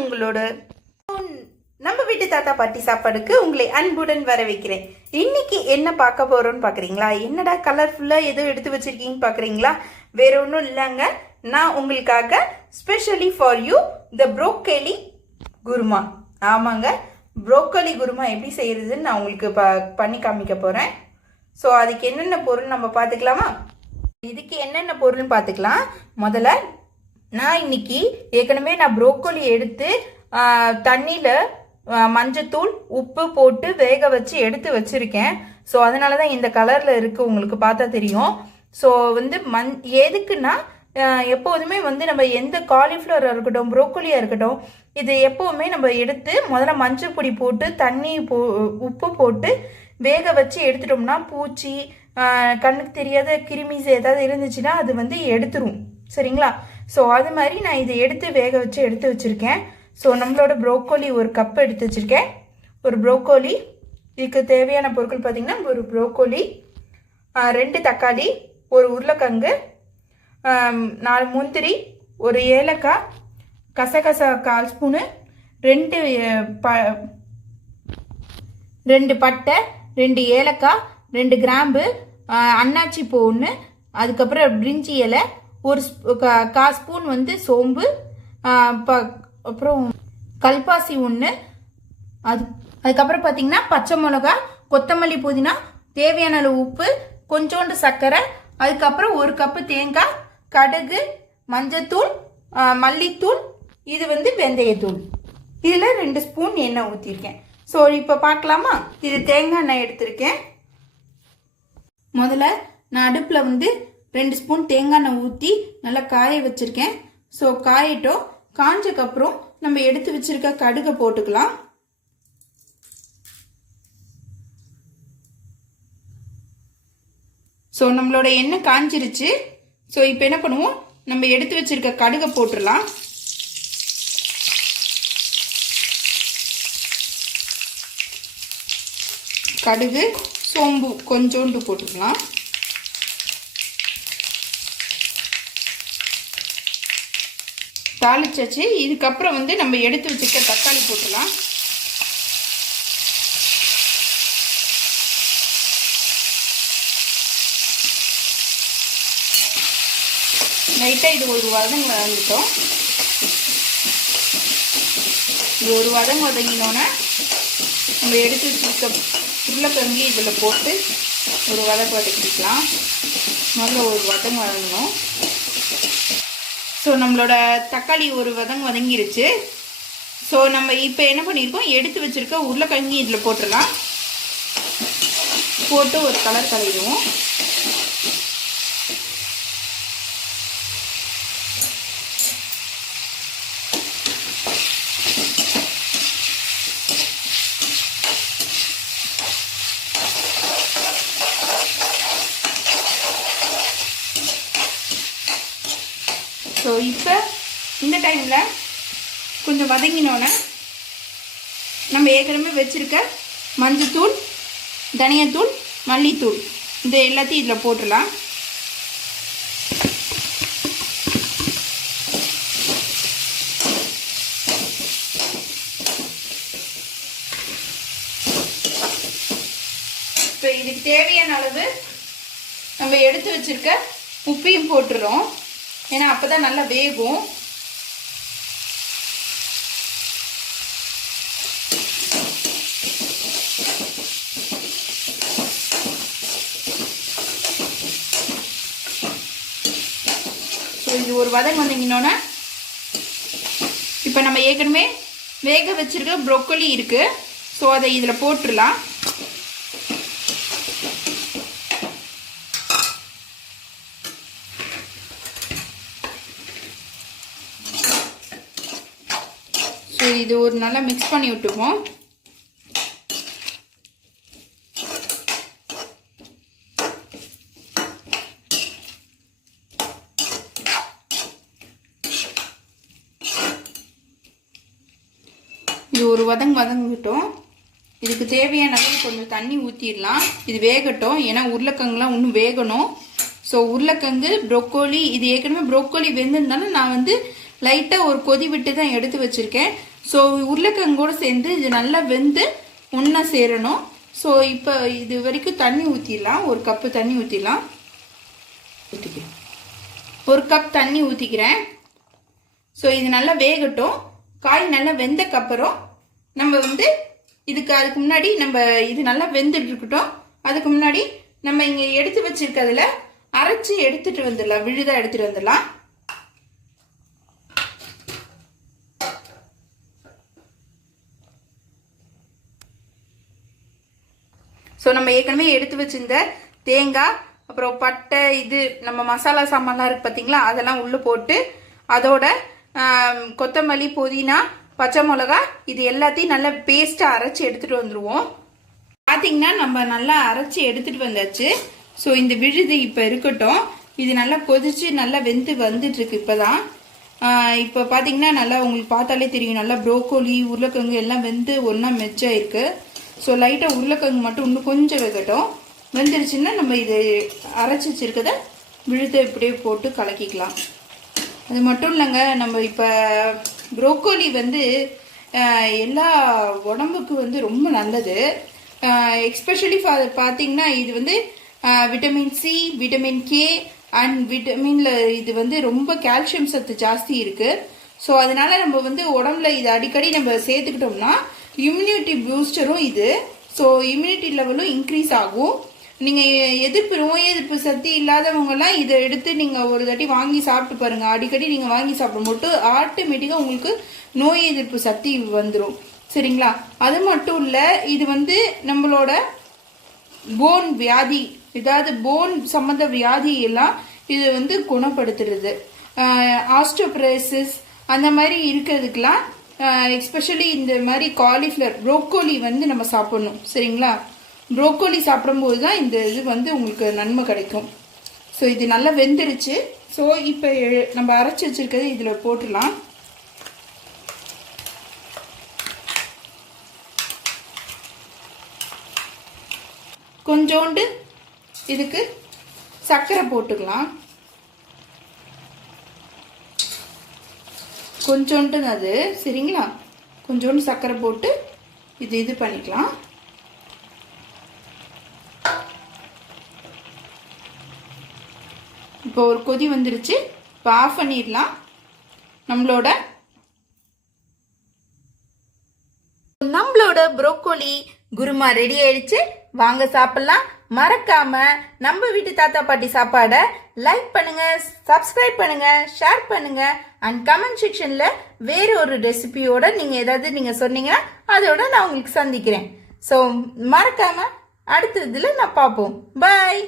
உங்களோட நம்ம வீட்டு தாத்தா பாட்டி சாப்பாடுக்கு உங்களை அன்புடன் வர வைக்கிறேன். இன்னைக்கு என்ன பார்க்க போறோம்னு பாக்குறீங்களா? என்னடா கலர்ஃபுல்லா ஏதோ எடுத்து வச்சிருக்கீங்கன்னு பாக்குறீங்களா? வேற ஒன்றும் இல்லைங்க, நான் உங்களுக்காக specially for you the broccoli kurma. ஆமாங்க, ப்ரோக்கோலி குருமா எப்படி செய்யறதுன்னு நான் உங்களுக்கு பண்ணி காமிக்க போறேன். ஸோ அதுக்கு என்னென்ன பொருள் நம்ம பார்த்துக்கலாமா? இதுக்கு என்னென்ன பொருள்னு பார்த்துக்கலாம். முதல்ல நான் இன்னைக்கு ஏற்கனவே ப்ரோக்கோலி எடுத்து தண்ணியில் மஞ்சத்தூள் உப்பு போட்டு வேக வச்சு எடுத்து வச்சுருக்கேன். ஸோ அதனால தான் இந்த கலரில் இருக்குது, உங்களுக்கு பார்த்தா தெரியும். ஸோ எதுக்குன்னா எப்போதுமே நம்ம எந்த காலிஃப்ளவராக இருக்கட்டும் ப்ரோக்கோலியாக இருக்கட்டும், இது எப்போவுமே நம்ம எடுத்து முதல்ல மஞ்சள் பொடி போட்டு தண்ணி உப்பு போட்டு வேக வச்சு எடுத்துட்டோம்னா பூச்சி கண்ணுக்கு தெரியாத கிருமிஸ் ஏதாவது இருந்துச்சுன்னா அது எடுத்துரும். சரிங்களா? ஸோ அது மாதிரி நான் இதை எடுத்து வேக வச்சு எடுத்து வச்சுருக்கேன். ஸோ நம்மளோட ப்ரோக்கோலி ஒரு கப் எடுத்து வச்சுருக்கேன். ஒரு ப்ரோக்கோலி, இதுக்கு தேவையான பொருட்கள் பார்த்திங்கன்னா ஒரு ப்ரோக்கோலி, 2 தக்காளி, ஒரு உருளைக்கிழங்கு, 4 முந்திரி, ஒரு ஏலக்காய், கசகசா 1/4 ஸ்பூனு, 2 பட்டை, 2 ஏலக்காய், 2 கிராம்பு, அன்னாச்சி பூ 1, அதுக்கப்புறம் பிரிஞ்சி இலை, ஒரு 1/4 ஸ்பூன் சோம்பு, அப்புறம் கல்பாசி 1, அதுக்கப்புறம் பார்த்தீங்கன்னா பச்சை மிளகா, கொத்தமல்லி, புதினா, தேவையான அளவு உப்பு, கொஞ்சோண்டு சர்க்கரை, அதுக்கப்புறம் 1 கப்பு தேங்காய், கடுகு, மஞ்சத்தூள், மல்லித்தூள், இது வெந்தயத்தூள். இதில் 2 ஸ்பூன் எண்ணெய் ஊற்றிருக்கேன். ஸோ இப்போ பார்க்கலாமா? இது தேங்காய் எண்ணெய் எடுத்திருக்கேன். முதல்ல நான் அடுப்பில் 2 ஸ்பூன் தேங்காய் எண்ணெய் ஊற்றி நல்லா காய வச்சுருக்கேன். ஸோ காயட்டும். காஞ்சக்கப்புறம் நம்ம எடுத்து வச்சிருக்க கடுகை போட்டுக்கலாம். ஸோ நம்மளோட எண்ணெய் காஞ்சிருச்சு. ஸோ இப்போ என்ன பண்ணுவோம், நம்ம எடுத்து வச்சிருக்க கடுகை போட்டுடலாம். கடுகு, சோம்பு கொஞ்சோண்டு போட்டுக்கலாம். தாளிச்சாச்சு. இதுக்கப்புறம் நம்ம எடுத்து வச்சுக்க தக்காளி போட்டுடலாம். லைட்டாக இது ஒரு வதங்க வந்துட்டோம். இது ஒரு வதங்க வதங்கினோன்னே நம்ம எடுத்து வச்சுருக்க உருளைக்கிழங்கு இதில் போட்டு ஒரு வதக்கிக்கலாம். முதல்ல ஒரு வதங்க வதங்கணும். ஸோ நம்மளோட தக்காளி ஒரு வதங்கிருச்சு. ஸோ நம்ம இப்போ என்ன பண்ணியிருக்கோம், எடுத்து வச்சுருக்க உருளைக்கிழங்கு இதில் போட்டுடலாம். போட்டு ஒரு கலர் கலரிடுவோம். ஸோ இப்போ இந்த டைமில் கொஞ்சம் வதங்கினோன்னே நம்ம ஏற்கனவே வச்சுருக்க மஞ்சத்தூள், தனியாத்தூள், மல்லித்தூள் இது எல்லாத்தையும் இதில் போட்டுடலாம். இப்போ இதுக்கு தேவையான அளவு நம்ம எடுத்து வச்சுருக்க உப்பையும் போட்டுறோம். ஏன்னா அப்போ தான் நல்லா வேகும். ஸோ இது ஒரு வதங்க வந்தீங்கன்னா இப்போ நம்ம ஏற்கனவே வேக வச்சிருக்க ப்ரோக்கோலி இருக்குது. ஸோ அதை இதில் போட்டுடலாம். இது ஒரு நல்லா மிக்ஸ் பண்ணி விட்டுப்போம். இது ஒரு வதங்கிட்டோம். இதுக்கு தேவையான கொஞ்சம் தண்ணி ஊற்றிடலாம். இது வேகட்டும், ஏன்னா உருளைக்கிழங்குலாம் இன்னும் வேகணும். ஸோ உருளைக்கிழங்கு, ப்ரோக்கோலி, இது ஏற்கனவே ப்ரோக்கோலி வெந்திருந்தாலும் நான் லைட்டாக ஒரு கொதி விட்டு தான் எடுத்து வச்சுருக்கேன். ஸோ உருளைக்கிழங்கோடு சேர்ந்து இது நல்லா வெந்து ஒன்றா சேரணும். ஸோ இப்போ இது வரைக்கும் தண்ணி ஊற்றிடலாம். ஒரு கப்பு தண்ணி ஊற்றிடலாம். ஊற்றிக்கிறேன், ஒரு கப் தண்ணி ஊற்றிக்கிறேன். ஸோ இது நல்லா வேகட்டும். காய் நல்லா வெந்தக்கப்புறம் நம்ம அதுக்கு முன்னாடி நம்ம இது நல்லா வெந்துட்டு இருக்கட்டும். அதுக்கு முன்னாடி நம்ம இங்கே எடுத்து வச்சிருக்கிறதுல அரைச்சி எடுத்துட்டு வந்துடலாம். விழுதா எடுத்துட்டு வந்துடலாம். ஸோ நம்ம ஏற்கனவே எடுத்து வச்சிருந்த தேங்காய், அப்புறம் பட்டை, இது நம்ம மசாலா சாமான்லாம் இருக்கு பார்த்தீங்களா, அதெல்லாம் உள்ளே போட்டு அதோட கொத்தமல்லி, புதினா, பச்சை மிளகா இது எல்லாத்தையும் நல்லா பேஸ்ட்டாக அரைச்சி எடுத்துகிட்டு வந்துடுவோம். பார்த்தீங்கன்னா நம்ம நல்லா அரைச்சி எடுத்துகிட்டு வந்தாச்சு. ஸோ இந்த விழுது இப்போ இருக்கட்டும். இது நல்லா கொதிச்சு நல்லா வெந்து வந்துட்டுருக்கு. இப்போ தான் இப்போ பார்த்தீங்கன்னா நல்லா உங்களுக்கு பார்த்தாலே தெரியும், நல்லா ப்ரோக்கோலி, உருளைக்கிழங்கு எல்லாம் வெந்து ஒன்றா மெச்சாயிருக்கு. ஸோ லைட்டாக உருளைக்கிழங்கு மட்டும் இன்னும் கொஞ்சம் வெகட்டும். வெந்துருச்சுன்னா நம்ம இது அரைச்சி வச்சுருக்கத விழுதை இப்படியே போட்டு கலக்கிக்கலாம். அது மட்டும் இல்லைங்க, நம்ம இப்போ ப்ரோக்கோலி எல்லா உடம்புக்கு ரொம்ப நல்லது. எக்ஸ்பெஷலி பார்த்தீங்கன்னா இது vitamin C, vitamin K and விட்டமின்ல இது ரொம்ப கால்சியம் சத்து ஜாஸ்தி இருக்குது. ஸோ அதனால நம்ம உடம்புல இது அடிக்கடி நம்ம சேர்த்துக்கிட்டோம்னா இம்யூனிட்டி பூஸ்டரும் இது. ஸோ இம்யூனிட்டி லெவலும் இன்க்ரீஸ் ஆகும். நீங்கள் நோய் எதிர்ப்பு சக்தி இல்லாதவங்கலாம் இதை எடுத்து நீங்கள் ஒரு தாட்டி வாங்கி சாப்பிட்டு பாருங்கள். அடிக்கடி நீங்கள் வாங்கி சாப்பிடும்போது ஆட்டோமேட்டிக்காக உங்களுக்கு நோய் எதிர்ப்பு சக்தி வந்துடும். சரிங்களா? அது மட்டும் இல்லை, இது நம்மளோட போன் வியாதி, ஏதாவது போன் சம்மந்த வியாதி எல்லாம் இது குணப்படுத்துறது. ஆஸ்டோப்ரோசிஸ் அந்த மாதிரி இருக்கிறதுக்கெலாம் எஸ்பெஷலி இந்த மாதிரி காலிஃப்ளவர், ப்ரோக்கோலி நம்ம சாப்பிடணும். சரிங்களா? ப்ரோக்கோலி சாப்பிடும்போது தான் இந்த இது உங்களுக்கு நன்மை கிடைக்கும். ஸோ இது நல்லா வெந்துருச்சு. ஸோ இப்போ நம்ம அரைச்சி வச்சுருக்கிறது இதில் போட்டுடலாம். கொஞ்சோண்டு இதுக்கு சர்க்கரை போட்டுக்கலாம். கொஞ்சோண்டு அது சரிங்களா? கொஞ்சோண்டு சர்க்கரை போட்டு இது பண்ணிக்கலாம். இப்போ ஒரு கொதி வந்துருச்சு. இப்போ ஆஃப் பண்ணிடலாம். நம்மளோட ப்ரோக்கோலி குருமா ரெடி ஆயிடுச்சு. வாங்க சாப்பிடலாம். மறக்காம நம்ம வீட்டு தாத்தா பாட்டி சாப்பாடை லைக் பண்ணுங்க, சப்ஸ்கிரைப் பண்ணுங்க, ஷேர் பண்ணுங்க அண்ட் கமெண்ட் செக்ஷன்ல வேற ஒரு ரெசிபியோட நீங்க சொன்னீங்கன்னா அதோட நான் உங்களுக்கு சந்திக்கிறேன். ஸோ மறக்காம அடுத்த இதில் நான் பார்ப்போம். பாய்.